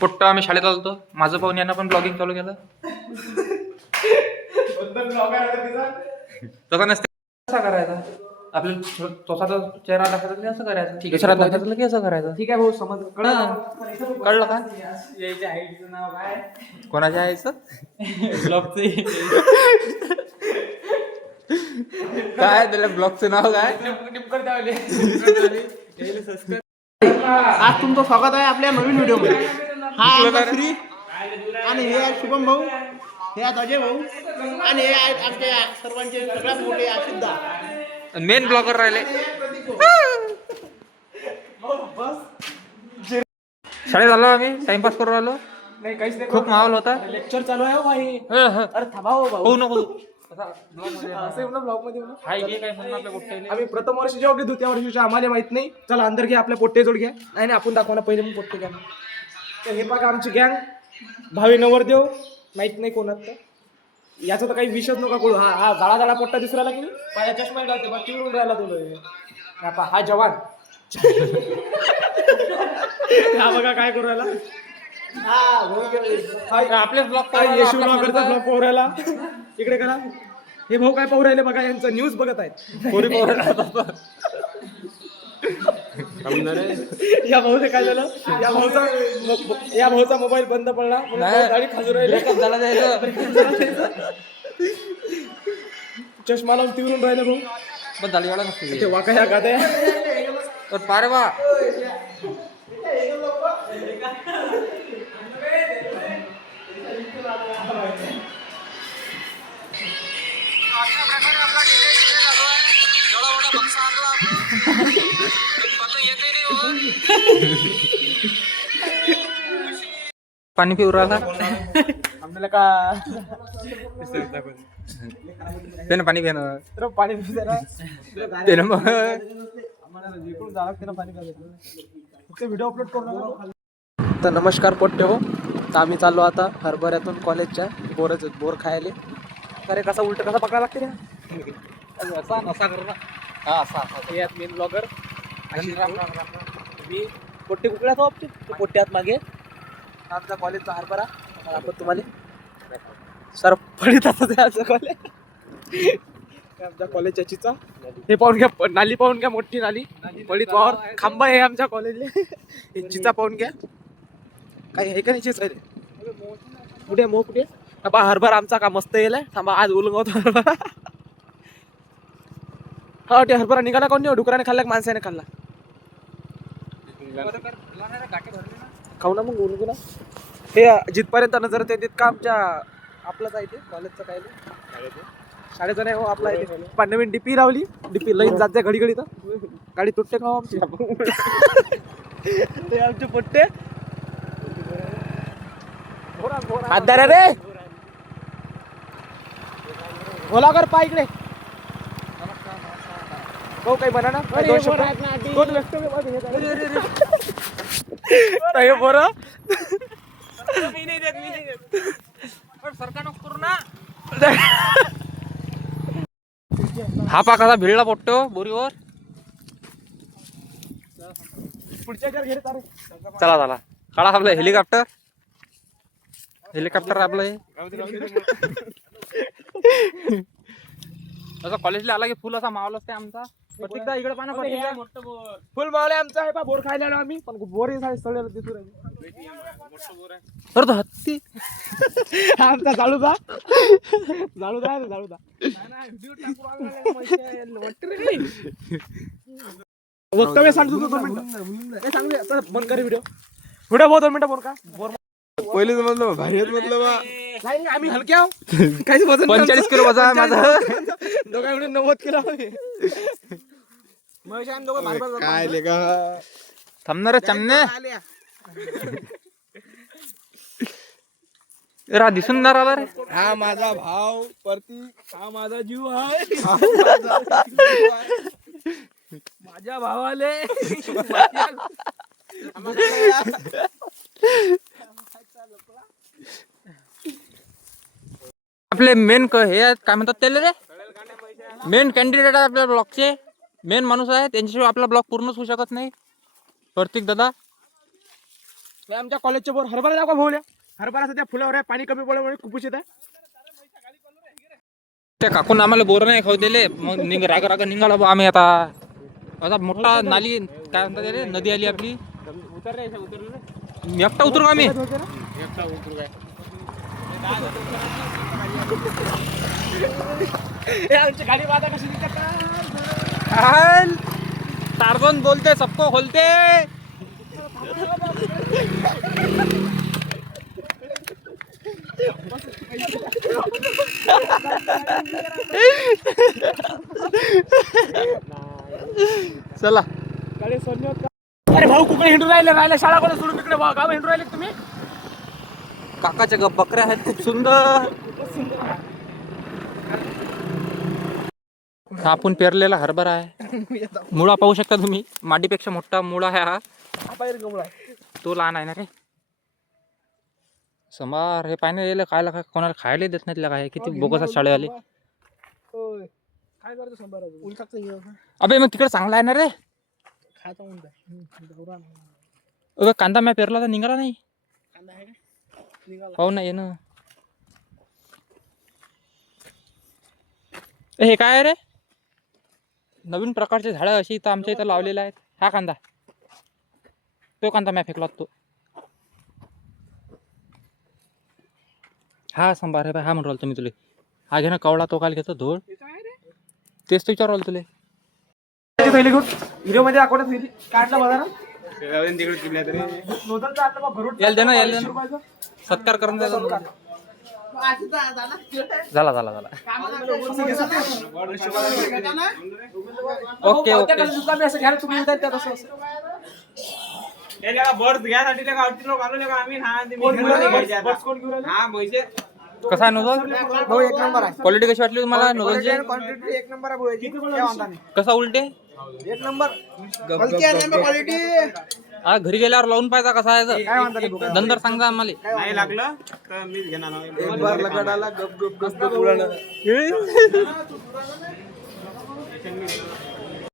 पोट्ट आम्ही शाळेत आलतो. माझं पाहून यांना पण ब्लॉगिंग चालू केलं. तसं नसते. कसा करायचा आपल्याला स्वतःचा चेहरा दाखवायचा की असं करायचं. ठीक आहे, चेहरा दाखवायचं की असं करायचं. ठीक आहे भाऊ, समज कळलं का? याच्या आईचं नाव काय? कोणाच्या आईचं? ब्लॉगचं काय त्याला ब्लॉगचं नाव काय? आज तुमचं स्वागत आहे आपल्या नवीन व्हिडिओ मध्ये. हा श्री आणि हे आहेत शुभम भाऊ, हे आहेत अजय भाऊ आणि हे आहेत आमच्या सर्वांचे सगळ्यात मोठे आशिषदा मेन ब्लॉगर राहिले. शाळेत आलो आम्ही, टाइमपास करून आलो. नाही काहीच नाही, खूप माहोल होता. लेक्चर चालू आहे हो भाई. अरे थांबा हो भाऊ, होऊ नको. असं ब्लॉग मध्ये म्हणा. हाय घे काय म्हणून आपल्या पोट्टे. आम्ही प्रथम वर्षी जेव्हा घेतो त्या वर्षीच्या आम्हाला माहित नाही. चला अंदर घ्या, आपल्या पोट्टे जोड घ्या. नाही आपण दाखवा ना पहिले, मग पोट्टे घ्या. तर हे बघा आमची गँग, भावी नवरदेव माहित नाही कोणात. तर याचा तर काही विषयच नका कळू. हा हा जाळा जाळा पोट्टा दिसू राहिला की नाही, पाया चष्मा घालते बा, चिवरून राहिला तुला. हा जवान हा बघा काय करू राहिला. आपलेच ब्लॉग येशू ब्लॉगरचा ब्लॉग पाहू राहिला. इकडे करा. हे भाऊ काय पाहू राहिले बघा, यांचं न्यूज बघत आहेत. पोरी पाहू राहिला. या भाऊने काय झालं, या भाऊचा मोबाईल बंद पडला म्हणून भाऊ गाडी खाजू राहिले. चष्मा लावून तिवरून राहिले भाऊ. पण दाढीवाला नसते ते वाका ह्या गाद्या. तर पारे वा. पाणी पिऊ राहिला. आम्हाला का ते ना पाणी पिणं. तर पाणी पिऊ जरा. ते ना मग आम्हाला जिकडून जावं लागते ना पाणी प्यायला. फक्त व्हिडिओ अपलोड करू नका. तर नमस्कार पोट्टे हो. तर आम्ही चाललो आता हरभऱ्यातून कॉलेजच्या बोर खायले. अरे कसा उलट कसा पकडायला लागते रे. असा नसा कर ना. हा असा हे आहेत मेन ब्लॉगर. मी पोट्टे कुकड्या खाऊ आपले. पोट्टे आत मागे आमचा कॉलेजचा हरभरा. आपण तुम्हाला सर पडित असं आमचं कॉलेज. आमच्या कॉलेजच्या चिचा हे पाहून घ्या, नाली पाहून घ्या, मोठी नाली पडित वावर खांबा आहे आमच्या कॉलेजले. हे चिचा पाहून घ्या. काही आहे का नाही चिचा रे. कुठे मो कुठे बा हरभरा आमचा का मस्त येईल. थांबा आज उलगवतो हरभरा. हा ते हरभरा निघाला कोण नाही, डुकराने खाल्ला की माणसाने खाल्ला. खाऊ ना मग उलगू ना. हे जिथपर्यंत नजर येते का आमच्या आपलंच आहे ते कॉलेजचं काय शाळेचं नाही हो आपला आहे. नवीन डीपी लावली. डीपी लाईन जात घडी घडी तर गाडी तुटते का आमची. ते आमचे पोट्टे हातदार रे. भोला कर पा इकडे हो. काही म्हणा ना दोन व्यक्त बरं. हा पा कसा भिडला पोट्टो बोरीवर. पुढच्या चला चला काढा आपलं हेलिकॉप्टर. हेलिकॉप्टर आपलं हे. असं कॉलेजला आला की फुल असा माहोल असते आमचा. प्रत्येकदा इकडे पाना फुल मावले आमचा आहे. बोर खायला आलो आम्ही, पण बोर सळेल दिसू राहिले. तर हत्ती आमचा जाळूदा वक्तव्य सांगतो 2 मिनिटं. सांगू बंद करे व्हिडिओ. व्हिडिओ 2 मिनिटं बोर का बोर. पहिलेच म्हटलं भारीच म्हटलं बा. नाही आम्ही हलक्या काहीच वजन 45 किलो वजन आहे माझं. दोघा एवढे 90 किलो आम्ही. काय लेका थांबणार चमने रा दिसून ना राहिला रे. हा माझा भाव प्रतीक, हा माझा जीव आहे. माझ्या भावाले आपले मेन हे आहेत काय म्हणतात त्याला रे. मेन कॅन्डिडेट आहे आपल्या ब्लॉकचे. मेन माणूस आहे, त्यांच्याशिवाय आपला ब्लॉग पूर्णच होऊ शकत नाही. प्रतीक दादा आमच्या कॉलेजच्या वर हरभरा दाखवा भाऊल्या. हरभरा सध्या फुलावर आहे, पाणी कमी पडल्यामुळे कुपोषित आहे. त्या काकून आम्हाला बोर नाही खाऊ दिले, मग राग राग निघाला बा आम्ही आता. असा मोठा नाली काय म्हणतात रे, नदी आली आपली. एकटा उतरू का आम्ही? आमची गाडी वादा कशी निघतात. टार्झन बोलते सबको खोलते. चला अरे भाऊ कुठे हिंडून राहिले शाळा कोणा सोडून तिकडे गाव हिंडून राहिले तुम्ही. काकाच्या बकऱ्या आहेत खूप सुंदर. हा आपण पेरलेला हरभरा आहे. मुळा पाहू शकता तुम्ही, माडीपेक्षा मोठा मुळा आहे हा. तो लहान आहे ना रे. समार हे पाहिजे यायला खायला कोणाला खायला देत नाहीत काय, किती बोगस शाळे आले. काय करतो संभार अबे मग तिकडे चांगला आहे ना रे. खायचा म्हणता अबे कांदा मी पेरला तर निघाला नाही. कांदा आहे का निघाला. हो ना, ये ना. हे काय आहे रे, नवीन प्रकारचे झाडं अशी इथं आमच्या इथं लावलेले आहेत. हा कांदा, तो कांदा मी फेकला तो. हा संभार आहे हा म्हणून राहिलो तुम्ही तुले. हा घे ना कवळा, तो काल घेतो धोळ. तेच तो विचार राहिलो तुले. व्हिडिओ मध्ये अकोटात काढला बघा ना. यायला दे ना, यायला दे ना. सत्कार करून द्या. झाला झाला झाला. Okay okay. कसा आहे नोझल? भाऊ एक नंबर आहे. क्वालिटी कशी वाटली तुम्हाला नोझलची? क्वांटिटी एक नंबर आहे भाऊ. कसा उलटे? एक नंबर क्वालिटी. हा घरी गेल्यावर लावून पाहिजे कसा आहे. नंतर सांगा आम्हाला. नाही लागलं तर मीच घेणार. एक बार लगाडाला गप गप गप गप उडाला.